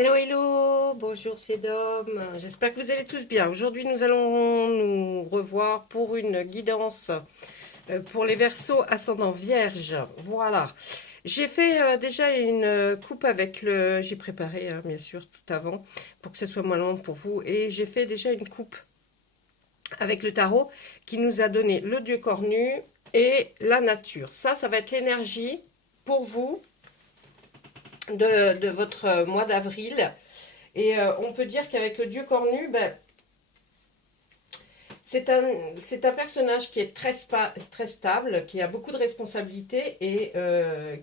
Hello, hello, bonjour c'est Dom, j'espère que vous allez tous bien. Aujourd'hui nous allons nous revoir pour une guidance pour les Verseaux ascendant Vierge. Voilà, j'ai fait déjà une coupe avec le... J'ai préparé bien sûr tout avant pour que ce soit moins long pour vous. Et j'ai fait déjà une coupe avec le tarot qui nous a donné le dieu cornu et la nature. Ça va être l'énergie pour vous de votre mois d'avril. Et on peut dire qu'avec le dieu cornu, ben, c'est un personnage qui est très stable, qui a beaucoup de responsabilités et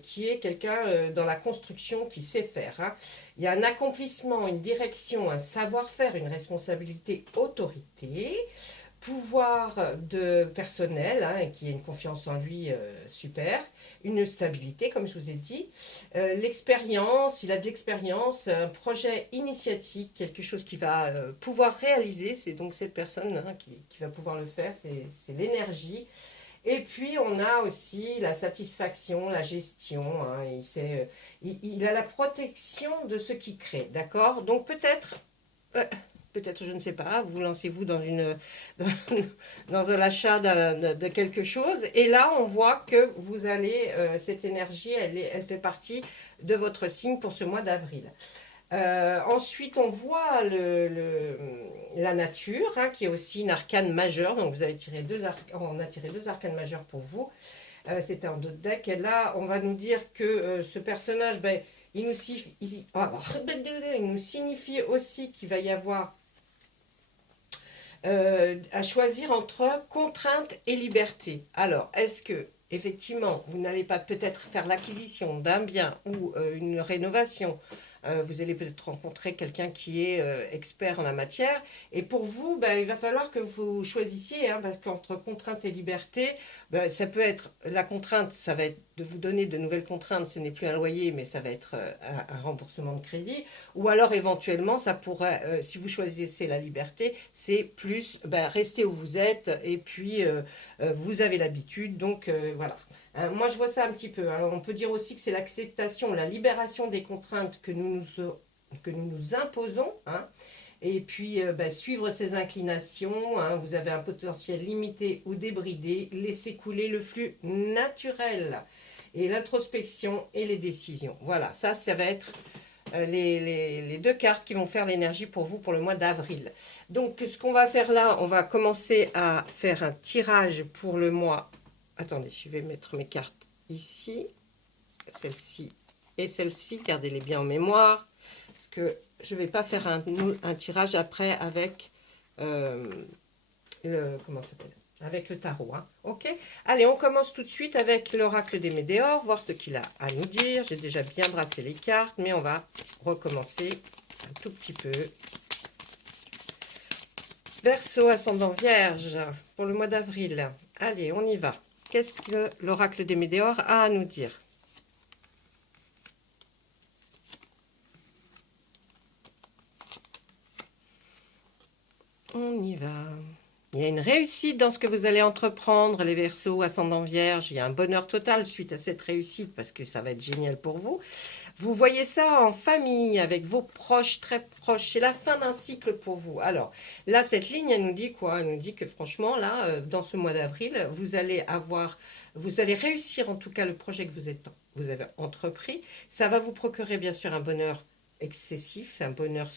qui est quelqu'un dans la construction qui sait faire. Hein. Il y a un accomplissement, une direction, un savoir-faire, une responsabilité, autorité, pouvoir de personnel, hein, qui a une confiance en lui super, une stabilité, comme je vous ai dit, l'expérience, il a de l'expérience, un projet initiatique, quelque chose qu'il va pouvoir réaliser, c'est donc cette personne hein, qui va pouvoir le faire, c'est l'énergie. Et puis on a aussi la satisfaction, la gestion, hein, il a la protection de ce qu'il crée, d'accord? Donc peut-être, je ne sais pas, vous lancez-vous dans l'achat de quelque chose. Et là, on voit que vous allez, cette énergie, elle fait partie de votre signe pour ce mois d'avril. Ensuite, on voit la nature, hein, qui est aussi une arcane majeure. Donc, vous avez tiré on a tiré deux arcanes majeures pour vous. C'était en d'autres decks. Et là, on va nous dire que ce personnage, ben, il nous signifie aussi qu'il va y avoir à choisir entre contrainte et liberté. Alors, est-ce que, effectivement, vous n'allez pas peut-être faire l'acquisition d'un bien ou une rénovation, vous allez peut-être rencontrer quelqu'un qui est expert en la matière. Et pour vous, ben, il va falloir que vous choisissiez, hein, parce qu'entre contrainte et liberté, ben, ça peut être la contrainte, ça va être de vous donner de nouvelles contraintes, ce n'est plus un loyer, mais ça va être un remboursement de crédit. Ou alors éventuellement, ça pourrait, si vous choisissez la liberté, c'est plus ben, rester où vous êtes et puis vous avez l'habitude. Donc voilà. Moi, je vois ça un petit peu. Alors, on peut dire aussi que c'est l'acceptation, la libération des contraintes que nous nous imposons. Hein, et puis, bah, suivre ses inclinations. Hein, vous avez un potentiel limité ou débridé. Laissez couler le flux naturel. Et l'introspection et les décisions. Voilà, ça va être les deux cartes qui vont faire l'énergie pour vous pour le mois d'avril. Donc, ce qu'on va faire là, on va commencer à faire un tirage pour le mois. Attendez, je vais mettre mes cartes ici. Celle-ci et celle-ci, gardez-les bien en mémoire. Parce que je ne vais pas faire un tirage après avec comment ça s'appelle, avec le tarot. Hein. Ok. Allez, on commence tout de suite avec l'oracle des Médéors, voir ce qu'il a à nous dire. J'ai déjà bien brassé les cartes, mais on va recommencer un tout petit peu. Verseau ascendant Vierge pour le mois d'avril. Allez, on y va. Qu'est-ce que l'oracle des Médéors a à nous dire? On y va. Il y a une réussite dans ce que vous allez entreprendre, les Verseaux ascendant Vierge. Il y a un bonheur total suite à cette réussite parce que ça va être génial pour vous. Vous voyez ça en famille, avec vos proches, très proches. C'est la fin d'un cycle pour vous. Alors, là, cette ligne, elle nous dit quoi? Elle nous dit que franchement, là, dans ce mois d'avril, vous allez réussir en tout cas le projet que vous avez entrepris. Ça va vous procurer bien sûr un bonheur excessif, un bonheur,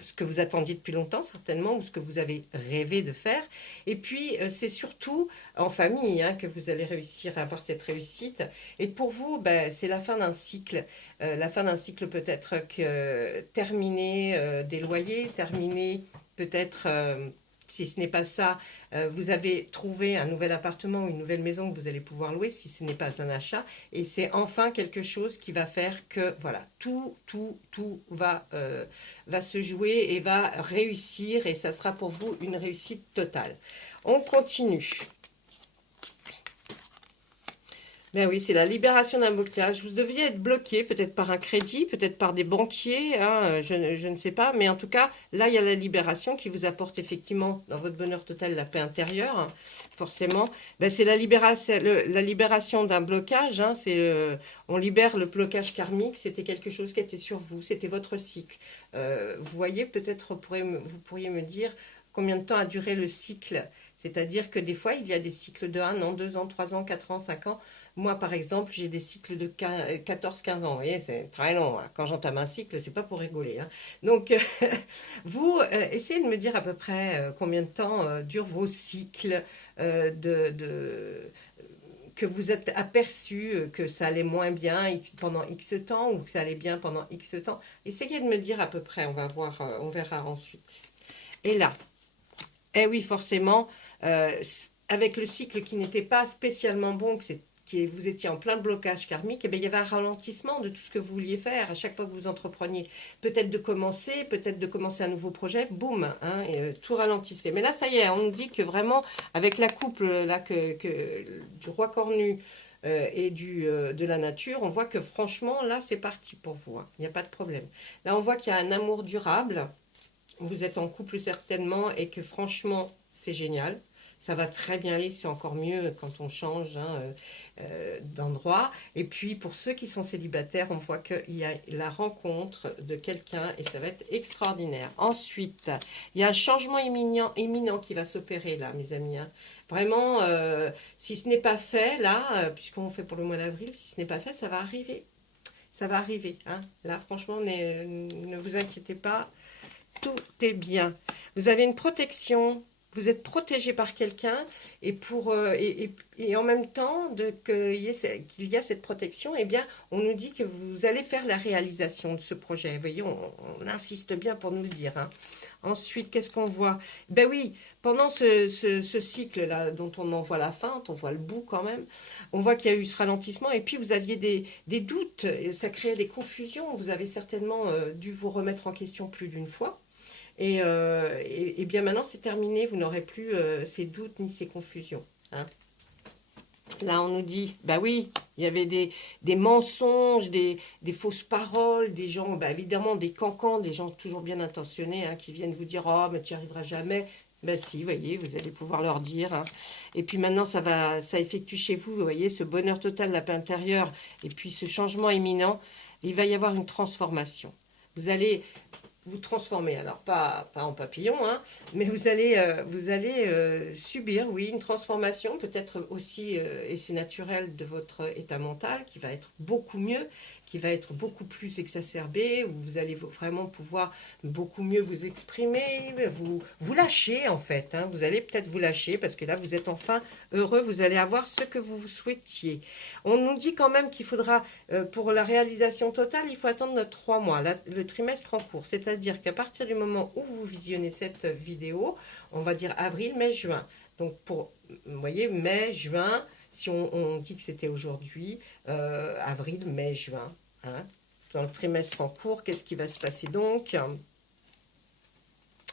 ce que vous attendiez depuis longtemps certainement, ou ce que vous avez rêvé de faire. Et puis, c'est surtout en famille hein, que vous allez réussir à avoir cette réussite. Et pour vous, ben, c'est la fin d'un cycle. La fin d'un cycle peut-être que terminer des loyers, terminer peut-être... si ce n'est pas ça, vous avez trouvé un nouvel appartement ou une nouvelle maison que vous allez pouvoir louer si ce n'est pas un achat. Et c'est enfin quelque chose qui va faire que voilà, tout va se jouer et va réussir. Et ça sera pour vous une réussite totale. On continue. Ben oui, c'est la libération d'un blocage. Vous deviez être bloqué, peut-être par un crédit, peut-être par des banquiers, hein, je ne sais pas. Mais en tout cas, là, il y a la libération qui vous apporte effectivement, dans votre bonheur total, la paix intérieure, hein, forcément. Ben, c'est la libération d'un blocage. Hein, on libère le blocage karmique. C'était quelque chose qui était sur vous. C'était votre cycle. Vous voyez, peut-être vous pourriez me dire combien de temps a duré le cycle. C'est-à-dire que des fois, il y a des cycles de 1 an, 2 ans, 3 ans, 4 ans, 5 ans. Moi, par exemple, j'ai des cycles de 14-15 ans. Vous voyez, c'est très long, hein. Quand j'entame un cycle, c'est pas pour rigoler, hein. Donc, vous, essayez de me dire à peu près combien de temps durent vos cycles que vous êtes aperçu que ça allait moins bien pendant X temps ou que ça allait bien pendant X temps. Essayez de me dire à peu près, on va voir, on verra ensuite. Et là, eh oui, forcément, avec le cycle qui n'était pas spécialement bon, vous étiez en plein blocage karmique, eh bien, il y avait un ralentissement de tout ce que vous vouliez faire. À chaque fois que vous entrepreniez, peut-être de commencer un nouveau projet, boum, hein, et, tout ralentissait. Mais là, ça y est, on nous dit que vraiment, avec la couple là, du roi cornu et de la nature, on voit que franchement, là, c'est parti pour vous, hein. Il n'y a pas de problème. Là, on voit qu'il y a un amour durable. Vous êtes en couple certainement et que franchement, c'est génial. Ça va très bien aller, c'est encore mieux quand on change, hein, d'endroit. Et puis, pour ceux qui sont célibataires, on voit qu'il y a la rencontre de quelqu'un et ça va être extraordinaire. Ensuite, il y a un changement imminent qui va s'opérer là, mes amis, hein. Vraiment, si ce n'est pas fait, là, puisqu'on fait pour le mois d'avril, si ce n'est pas fait, ça va arriver. Ça va arriver, hein. Là, franchement, ne vous inquiétez pas. Tout est bien. Vous avez une protection, vous êtes protégé par quelqu'un et en même temps qu'il y a cette protection, eh bien, on nous dit que vous allez faire la réalisation de ce projet. Vous voyez, on insiste bien pour nous le dire, hein. Ensuite, qu'est-ce qu'on voit? Ben oui, pendant ce cycle-là, dont on en voit la fin, on voit le bout quand même, on voit qu'il y a eu ce ralentissement et puis vous aviez des doutes, et ça créait des confusions. Vous avez certainement dû vous remettre en question plus d'une fois. Et bien maintenant, c'est terminé. Vous n'aurez plus ces doutes ni ces confusions, hein. Là, on nous dit, bah oui, il y avait des mensonges, des fausses paroles, des gens, bah évidemment, des cancans, des gens toujours bien intentionnés, hein, qui viennent vous dire, oh, mais tu n'y arriveras jamais. Ben si, vous voyez, vous allez pouvoir leur dire, hein. Et puis maintenant, ça effectue chez vous, vous voyez, ce bonheur total, la paix intérieure, et puis ce changement imminent. Il va y avoir une transformation. Vous allez vous transformer, alors pas en papillon, hein, mais vous allez subir, oui, une transformation, peut-être aussi, et c'est naturel, de votre état mental, qui va être beaucoup mieux, qui va être beaucoup plus exacerbé, où vous allez vraiment pouvoir beaucoup mieux vous exprimer, vous lâcher en fait, hein. Vous allez peut-être vous lâcher, parce que là, vous êtes enfin heureux, vous allez avoir ce que vous souhaitiez. On nous dit quand même qu'il faudra, pour la réalisation totale, il faut attendre 3 mois, le trimestre en cours. C'est-à-dire qu'à partir du moment où vous visionnez cette vidéo, on va dire avril, mai, juin. Donc, vous voyez, mai, juin, si on dit que c'était aujourd'hui, avril, mai, juin, hein, dans le trimestre en cours, qu'est-ce qui va se passer donc?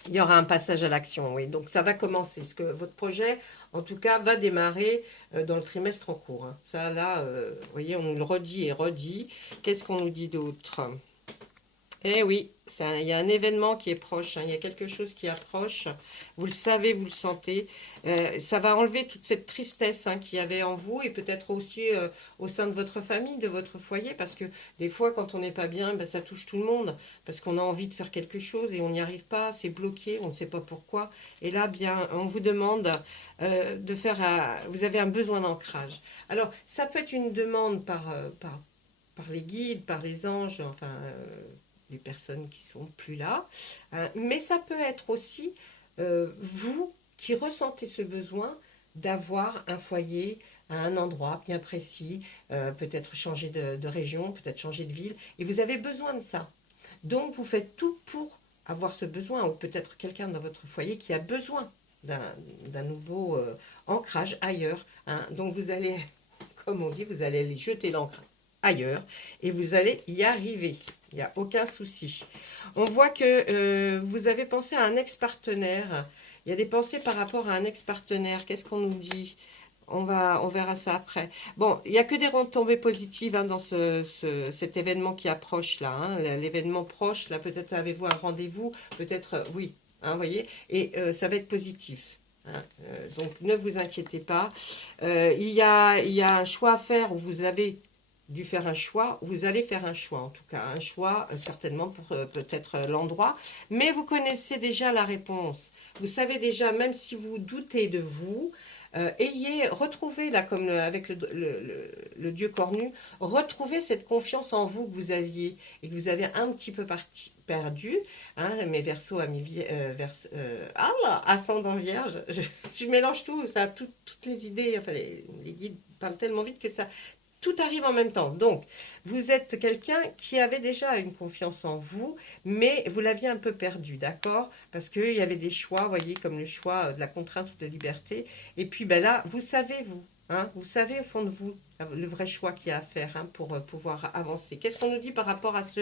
Il y aura un passage à l'action, oui. Donc, ça va commencer. Ce que votre projet, en tout cas, va démarrer dans le trimestre en cours, hein. Ça, là, vous voyez, on nous le redit et redit. Qu'est-ce qu'on nous dit d'autre? Eh oui, il y a un événement qui est proche, hein. Il y a quelque chose qui approche. Vous le savez, vous le sentez. Ça va enlever toute cette tristesse, hein, qu'il y avait en vous et peut-être aussi au sein de votre famille, de votre foyer. Parce que des fois, quand on n'est pas bien, ben, ça touche tout le monde. Parce qu'on a envie de faire quelque chose et on n'y arrive pas. C'est bloqué, on ne sait pas pourquoi. Et là, bien, on vous demande de faire... vous avez un besoin d'ancrage. Alors, ça peut être une demande par les guides, par les anges, enfin... les personnes qui sont plus là, hein, mais ça peut être aussi vous qui ressentez ce besoin d'avoir un foyer à un endroit bien précis, peut-être changer de région, peut-être changer de ville, et vous avez besoin de ça. Donc vous faites tout pour avoir ce besoin, ou peut-être quelqu'un dans votre foyer qui a besoin d'un nouveau ancrage ailleurs, hein. Donc vous allez, comme on dit, vous allez aller jeter l'ancre ailleurs et vous allez y arriver. Il n'y a aucun souci. On voit que vous avez pensé à un ex-partenaire. Il y a des pensées par rapport à un ex-partenaire. Qu'est-ce qu'on nous dit? On verra ça après. Bon, il n'y a que des retombées positives hein, dans cet événement qui approche là. Hein, l'événement proche, là, peut-être avez-vous un rendez-vous, peut-être, oui, hein, vous voyez, et ça va être positif. Hein, donc, ne vous inquiétez pas. Il y a un choix à faire où vous avez dû faire un choix, vous allez faire un choix, en tout cas, un choix certainement pour peut-être l'endroit, mais vous connaissez déjà la réponse. Vous savez déjà, même si vous doutez de vous, retrouvez, là, comme avec le dieu cornu, retrouvez cette confiance en vous que vous aviez et que vous avez un petit peu perdu. Hein, mes versos, ascendant vierge, je mélange tout, ça, toutes les idées, enfin, les guides parlent tellement vite que ça, tout arrive en même temps. Donc, vous êtes quelqu'un qui avait déjà une confiance en vous, mais vous l'aviez un peu perdu, d'accord? Parce qu'il y avait des choix, vous voyez, comme le choix de la contrainte ou de la liberté. Et puis, ben là, vous savez, vous, hein, vous savez au fond de vous le vrai choix qu'il y a à faire hein, pour pouvoir avancer. Qu'est-ce qu'on nous dit par rapport à ce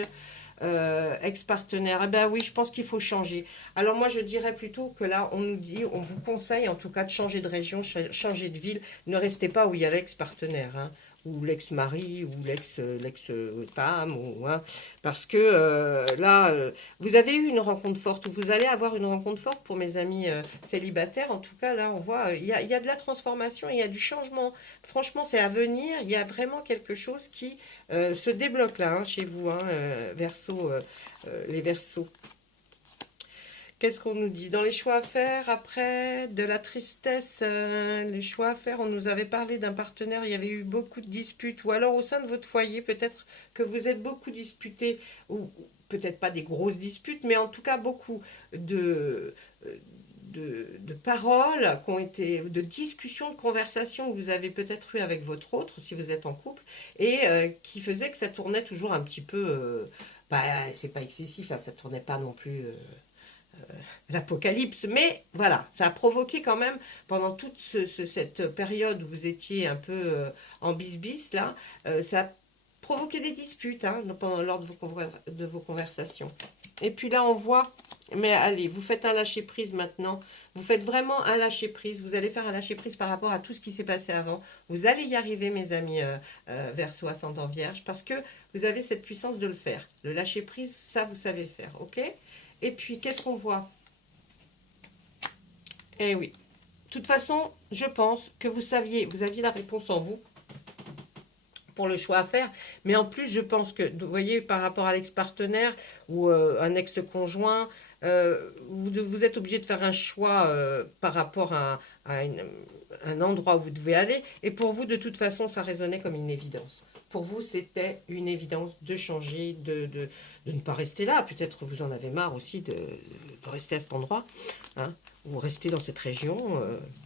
ex-partenaire? Eh ben oui, je pense qu'il faut changer. Alors moi, je dirais plutôt que là, on nous dit, on vous conseille en tout cas de changer de région, changer de ville. Ne restez pas où il y a l'ex-partenaire, hein, ou l'ex-mari, ou l'ex-femme, hein, parce que là, vous avez eu une rencontre forte, ou vous allez avoir une rencontre forte pour mes amis célibataires. En tout cas, là, on voit, il y a de la transformation, il y a du changement. Franchement, c'est à venir. Il y a vraiment quelque chose qui se débloque là, hein, chez vous, hein, Verseau, les Verseaux. Qu'est-ce qu'on nous dit? Dans les choix à faire, après, de la tristesse, les choix à faire, on nous avait parlé d'un partenaire, il y avait eu beaucoup de disputes, ou alors au sein de votre foyer, peut-être que vous êtes beaucoup disputés, ou peut-être pas des grosses disputes, mais en tout cas beaucoup de, de paroles qui ont été, de discussions, de conversations que vous avez peut-être eues avec votre autre, si vous êtes en couple, et qui faisaient que ça tournait toujours un petit peu, bah, c'est pas excessif, hein, ça tournait pas non plus l'apocalypse, mais voilà, ça a provoqué quand même, pendant toute cette période où vous étiez un peu en bisbis, là, ça a provoqué des disputes hein, lors de vos conversations. Et puis là, on voit, mais allez, vous faites un lâcher-prise maintenant, vous faites vraiment un lâcher-prise, vous allez faire un lâcher-prise par rapport à tout ce qui s'est passé avant, vous allez y arriver, mes amis Verseau, ascendant Vierge, parce que vous avez cette puissance de le faire. Le lâcher-prise, ça, vous savez faire, ok? Et puis, qu'est-ce qu'on voit? Eh oui. De toute façon, je pense que vous aviez la réponse en vous pour le choix à faire. Mais en plus, je pense que, vous voyez, par rapport à l'ex-partenaire ou un ex-conjoint, vous êtes obligé de faire un choix par rapport à un endroit où vous devez aller. Et pour vous, de toute façon, ça résonnait comme une évidence. Pour vous, c'était une évidence de changer, de ne pas rester là. Peut-être vous en avez marre aussi de rester à cet endroit, hein, ou rester dans cette région.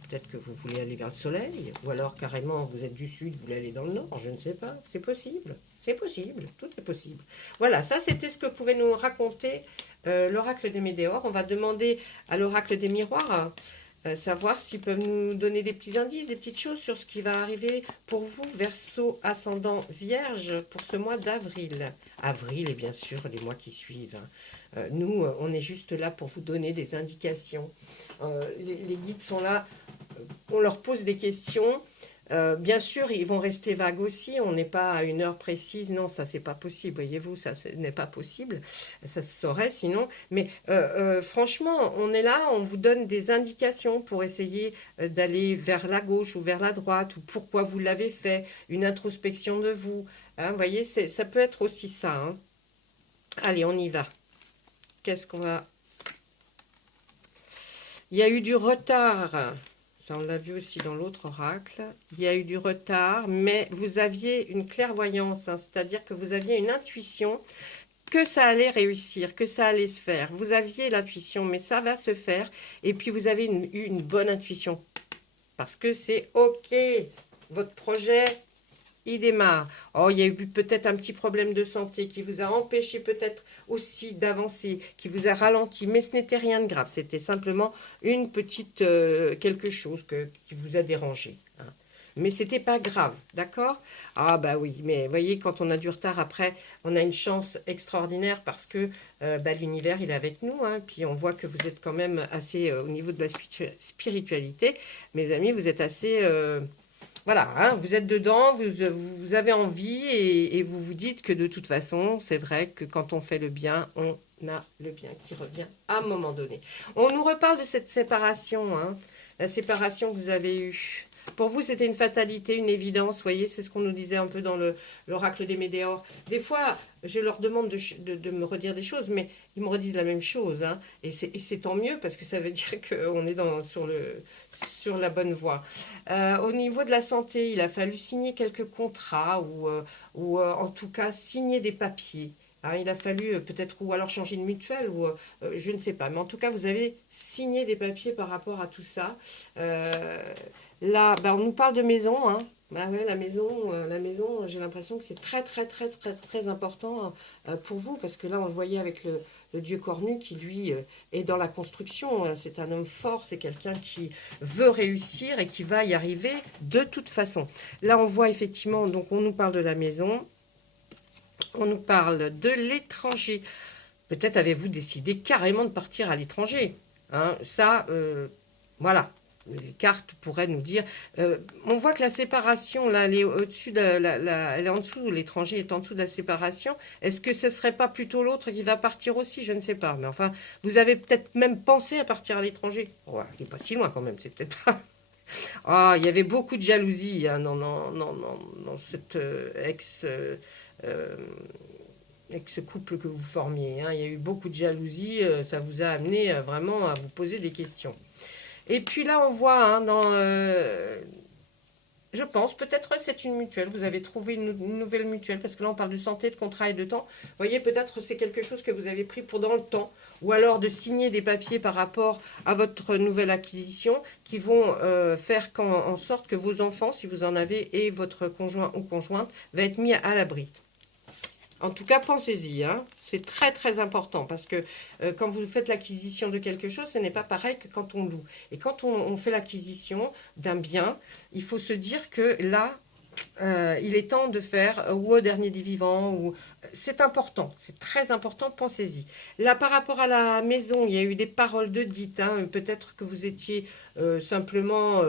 Peut-être que vous voulez aller vers le soleil, ou alors carrément vous êtes du sud, vous voulez aller dans le nord, je ne sais pas. C'est possible, tout est possible. Voilà, ça c'était ce que pouvait nous raconter l'oracle des Médéors. On va demander à l'oracle des miroirs savoir s'ils peuvent nous donner des petits indices, des petites choses sur ce qui va arriver pour vous, Verseau ascendant Vierge, pour ce mois d'avril. Avril et bien sûr les mois qui suivent. Nous, on est juste là pour vous donner des indications. Les guides sont là, on leur pose des questions. Bien sûr, ils vont rester vagues aussi. On n'est pas à une heure précise. Non, ça, c'est pas possible. Voyez-vous, ça ce n'est pas possible. Ça se saurait sinon. Mais franchement, on est là, on vous donne des indications pour essayer d'aller vers la gauche ou vers la droite, ou pourquoi vous l'avez fait, une introspection de vous. Hein, vous voyez, ça peut être aussi ça. Hein. Allez, on y va. Qu'est-ce qu'on va... Il y a eu du retard. Ça, on l'a vu aussi dans l'autre oracle. Il y a eu du retard, mais vous aviez une clairvoyance, hein, c'est-à-dire que vous aviez une intuition que ça allait réussir, que ça allait se faire. Vous aviez l'intuition, mais ça va se faire. Et puis, vous avez eu une bonne intuition. Parce que c'est OK. Votre projet, il démarre. Oh, il y a eu peut-être un petit problème de santé qui vous a empêché peut-être aussi d'avancer, qui vous a ralenti, mais ce n'était rien de grave. C'était simplement une petite quelque chose qui vous a dérangé. Hein. Mais c'était pas grave, d'accord? Ah bah oui, mais voyez, quand on a du retard après, on a une chance extraordinaire parce que l'univers, il est avec nous. Hein, puis on voit que vous êtes quand même assez, au niveau de la spiritualité, mes amis, vous êtes assez... Voilà, hein, vous êtes dedans, vous avez envie et vous vous dites que de toute façon, c'est vrai que quand on fait le bien, on a le bien qui revient à un moment donné. On nous reparle de cette séparation, hein, la séparation que vous avez eue. Pour vous, c'était une fatalité, une évidence, vous voyez, c'est ce qu'on nous disait un peu dans l'oracle des Médéors. Des fois, je leur demande de me redire des choses, mais ils me redisent la même chose, hein, et c'est tant mieux, parce que ça veut dire qu'on est sur la bonne voie. Au niveau de la santé, il a fallu signer quelques contrats, ou en tout cas signer des papiers. Hein, il a fallu peut-être, ou alors changer de mutuelle, ou je ne sais pas, mais en tout cas, vous avez signé des papiers par rapport à tout ça. Là, ben, on nous parle de maison, hein. Bah ouais, la maison, j'ai l'impression que c'est très, très, très, très, très important pour vous, parce que là, on le voyait avec le dieu cornu qui, lui, est dans la construction. Hein. C'est un homme fort, c'est quelqu'un qui veut réussir et qui va y arriver de toute façon. Là, on voit effectivement, donc on nous parle de la maison, on nous parle de l'étranger. Peut-être avez-vous décidé carrément de partir à l'étranger. Hein. Ça, voilà. Les cartes pourraient nous dire. On voit que la séparation, là, elle est au-dessus elle est en dessous, l'étranger est en dessous de la séparation. Est-ce que ce ne serait pas plutôt l'autre qui va partir aussi? Je ne sais pas. Mais enfin, vous avez peut-être même pensé à partir à l'étranger. Ouais, il n'est pas si loin quand même, c'est peut-être pas. Ah, il y avait beaucoup de jalousie hein, dans cette ex-couple que vous formiez. Hein. Il y a eu beaucoup de jalousie. Ça vous a amené vraiment à vous poser des questions. Et puis là, on voit, hein, je pense, peut-être c'est une mutuelle. Vous avez trouvé une nouvelle mutuelle, parce que là, on parle de santé, de contrat et de temps. Vous voyez, peut-être c'est quelque chose que vous avez pris pour dans le temps, ou alors de signer des papiers par rapport à votre nouvelle acquisition, qui vont faire en sorte que vos enfants, si vous en avez, et votre conjoint ou conjointe, va être mis à l'abri. En tout cas, pensez-y, hein. C'est très très important parce que quand vous faites l'acquisition de quelque chose, ce n'est pas pareil que quand on loue. Et quand on fait l'acquisition d'un bien, il faut se dire que là, il est temps de faire ou au dernier des vivants. C'est important, c'est très important, pensez-y. Là, par rapport à la maison, il y a eu des paroles de dites. Hein. Peut-être que vous étiez simplement...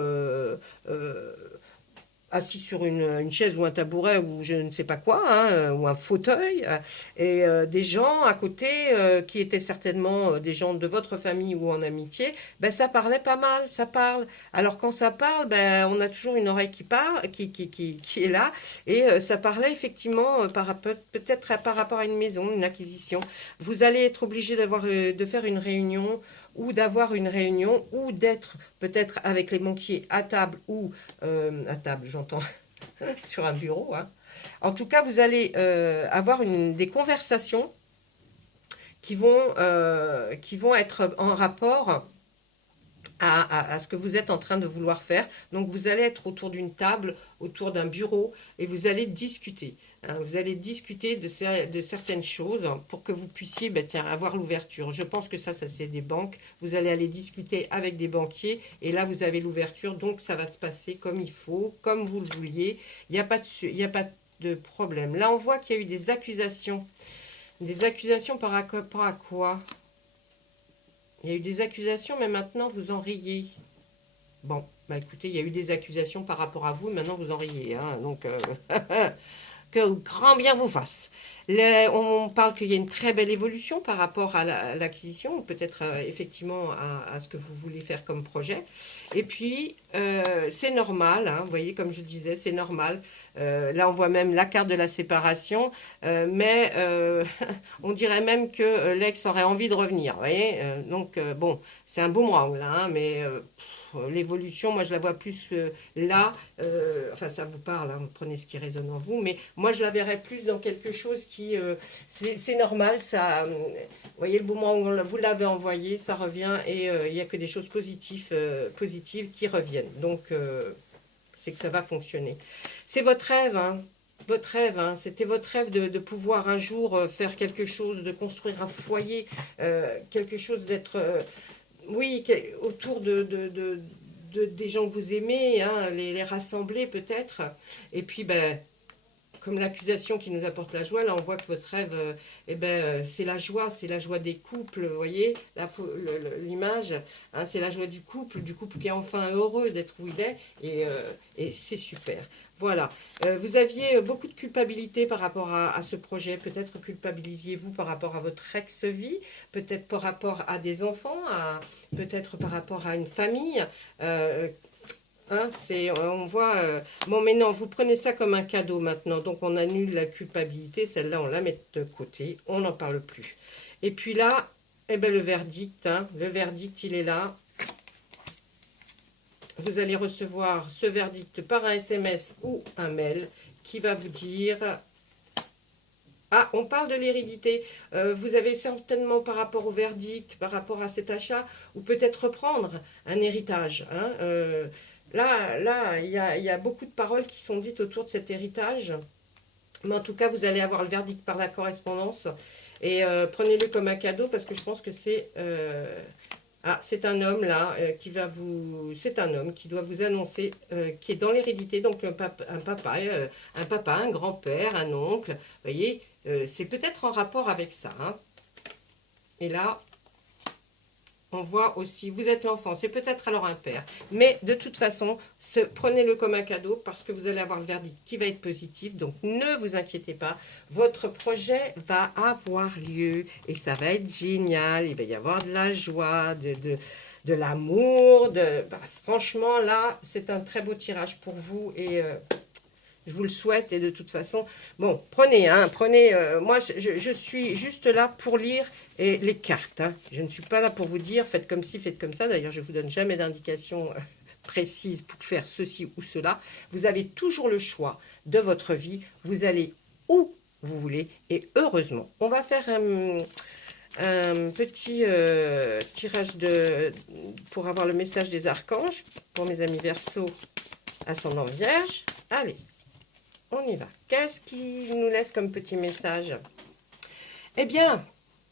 assis sur une chaise ou un tabouret ou je ne sais pas quoi, hein, ou un fauteuil, et des gens à côté qui étaient certainement des gens de votre famille ou en amitié, ben ça parlait pas mal, ça parle. Alors quand ça parle, ben on a toujours une oreille qui parle, qui est là, et ça parlait effectivement peut-être par rapport à une maison, une acquisition. Vous allez être obligé de faire une réunion ou d'avoir une réunion, ou d'être peut-être avec les banquiers à table, ou à table, j'entends, sur un bureau. Hein. En tout cas, vous allez avoir des conversations qui vont être en rapport à ce que vous êtes en train de vouloir faire. Donc, vous allez être autour d'une table, autour d'un bureau, et vous allez discuter. Hein, vous allez discuter de certaines choses pour que vous puissiez avoir l'ouverture. Je pense que ça c'est des banques. Vous allez aller discuter avec des banquiers, et là, vous avez l'ouverture. Donc, ça va se passer comme il faut, comme vous le vouliez. Il n'y a pas de problème. Là, on voit qu'il y a eu des accusations. Des accusations par rapport à quoi ? Il y a eu des accusations, mais maintenant vous en riez. Bon, bah écoutez, il y a eu des accusations par rapport à vous, maintenant vous en riez. Hein, donc, que grand bien vous fasse. On parle qu'il y a une très belle évolution par rapport à l'acquisition, peut-être effectivement à ce que vous voulez faire comme projet. Et puis, c'est normal, hein, vous voyez, comme je disais, c'est normal. Là, on voit même la carte de la séparation, mais on dirait même que l'ex aurait envie de revenir. Vous voyez donc, bon, c'est un boomerang, là, hein, mais l'évolution, moi, je la vois plus là. Enfin, ça vous parle, hein, prenez ce qui résonne en vous, mais moi, je la verrais plus dans quelque chose qui... c'est normal, ça... vous voyez, le boomerang, vous l'avez envoyé, ça revient, et il n'y a que des choses positives qui reviennent. Donc, c'est que ça va fonctionner. C'est votre rêve, hein. Votre rêve, hein. C'était votre rêve de pouvoir un jour faire quelque chose, de construire un foyer, quelque chose d'être, oui, autour des gens que vous aimez, hein, les rassembler peut-être. Et puis, ben, comme l'accusation qui nous apporte la joie, là on voit que votre rêve, c'est la joie des couples, vous voyez, l'image, hein, c'est la joie du couple qui est enfin heureux d'être où il est, et c'est super. Voilà, vous aviez beaucoup de culpabilité par rapport à ce projet, peut-être culpabilisiez-vous par rapport à votre ex-vie, peut-être par rapport à des enfants, peut-être par rapport à une famille, hein, on voit, bon mais non, vous prenez ça comme un cadeau maintenant, donc on annule la culpabilité, celle-là on la met de côté, on n'en parle plus. Et puis là, le verdict, hein, le verdict il est là. Vous allez recevoir ce verdict par un SMS ou un mail qui va vous dire... Ah, on parle de l'hérédité. Vous avez certainement par rapport au verdict, par rapport à cet achat, ou peut-être reprendre un héritage, hein, là, il y a beaucoup de paroles qui sont dites autour de cet héritage. Mais en tout cas, vous allez avoir le verdict par la correspondance. Et prenez-le comme un cadeau parce que je pense que c'est... c'est un homme là C'est un homme qui doit vous annoncer, qui est dans l'hérédité, donc un papa, un grand-père, un oncle. Vous voyez, c'est peut-être en rapport avec ça. Hein. Et là... On voit aussi, vous êtes l'enfant, c'est peut-être alors un père. Mais de toute façon, prenez-le comme un cadeau parce que vous allez avoir le verdict qui va être positif. Donc ne vous inquiétez pas, votre projet va avoir lieu et ça va être génial. Il va y avoir de la joie, de l'amour. Franchement, là, c'est un très beau tirage pour vous et... je vous le souhaite et de toute façon, bon, prenez, moi je suis juste là pour lire les cartes. Hein. Je ne suis pas là pour vous dire, faites comme ci, faites comme ça. D'ailleurs, je ne vous donne jamais d'indication précise pour faire ceci ou cela. Vous avez toujours le choix de votre vie. Vous allez où vous voulez et heureusement. On va faire un petit tirage pour avoir le message des archanges pour mes amis Verseau, ascendant Vierge. Allez. On y va. Qu'est-ce qui nous laisse comme petit message? Eh bien,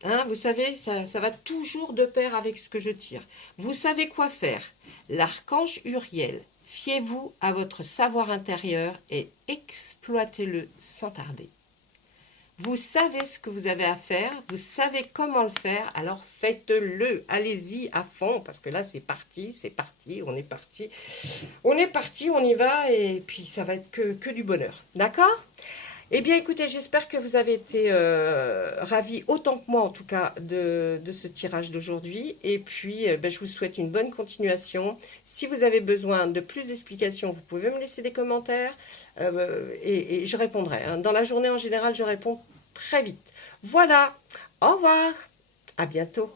hein, vous savez, ça va toujours de pair avec ce que je tire. Vous savez quoi faire. L'archange Uriel, fiez-vous à votre savoir intérieur et exploitez-le sans tarder. Vous savez ce que vous avez à faire, vous savez comment le faire, alors faites-le, allez-y à fond, parce que là c'est parti, on est parti, on y va, et puis ça va être que du bonheur, d'accord? Eh bien écoutez, j'espère que vous avez été ravis, autant que moi en tout cas, de ce tirage d'aujourd'hui, et puis je vous souhaite une bonne continuation. Si vous avez besoin de plus d'explications, vous pouvez me laisser des commentaires, et je répondrai. Hein. Dans la journée en général, je réponds très vite. Voilà, au revoir, à bientôt.